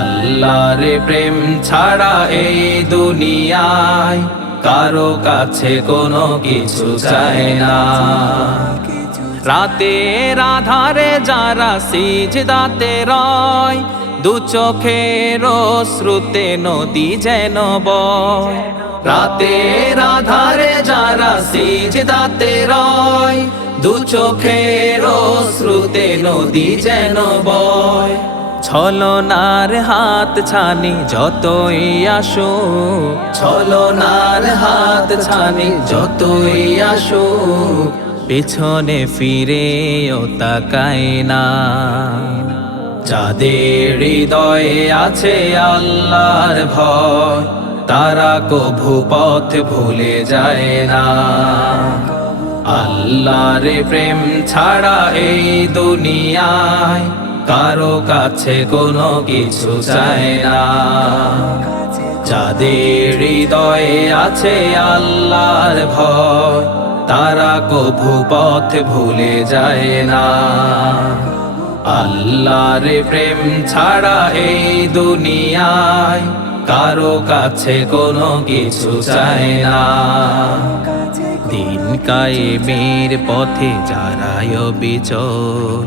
আল্লাহর প্রেম ছাড়া এই দুনিয়ায় কারও কাছে কোনো কিছু চায় না। রাতের আধারে যারা সিজদাতে রয়, দু চোখের শ্রুতে নদী যেন বয়। রাতের আধারে যারা সিজদাতে রয়, দু চোখের শ্রুতে নদী যেন বয়। ছলনার হাত ছানি যতই আসো ছলনার হাত ছানি যতই আসো পেছনে ফিরেও তাকায় না। যাদের হৃদয়ে আছে আল্লাহর ভয়, তারা কভু পথ ভুলে যায় না। আল্লাহর প্রেম ছাড়া এই দুনিয়ায় কারও কাছে কোনো কিছু চায় না। যাদের হৃদয়ে আছে আল্লাহর ভয়, তারা কভু পথ ভুলে যায় না। আল্লাহর প্রেম ছাড়া এই দুনিয়ায় কারও কাছে কোনো কিছু চায় না। দিন কায়েমের পথে যারায় বিচল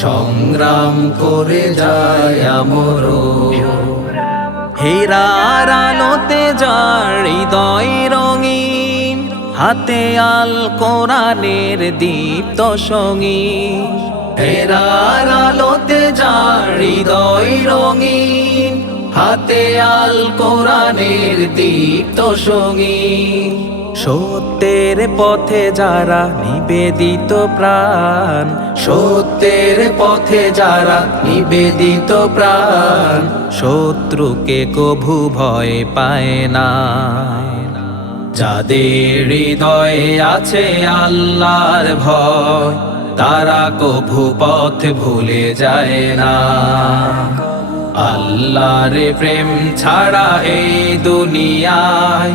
সংগ্রাম করে যায় আমর হেরার আলোতে যার হৃদয় রঙিন, হাতে আল কোরআনের দীপ্ত সঙ্গীন হেরার আলোতে যার হৃদয় রঙিন, হাতে আল কোরআনের দীপ্ত সঙ্গীন সত্যের পথে যারা নিবেদিত প্রাণ, সত্যের পথে যারা নিবেদিত প্রাণ, শত্রুকে কভু ভয় পায় না। যাদের হৃদয়ে আছে আল্লাহর ভয়, তারা কভু পথ ভুলে যায় না। আল্লাহর প্রেম ছাড়া এই দুনিয়ায়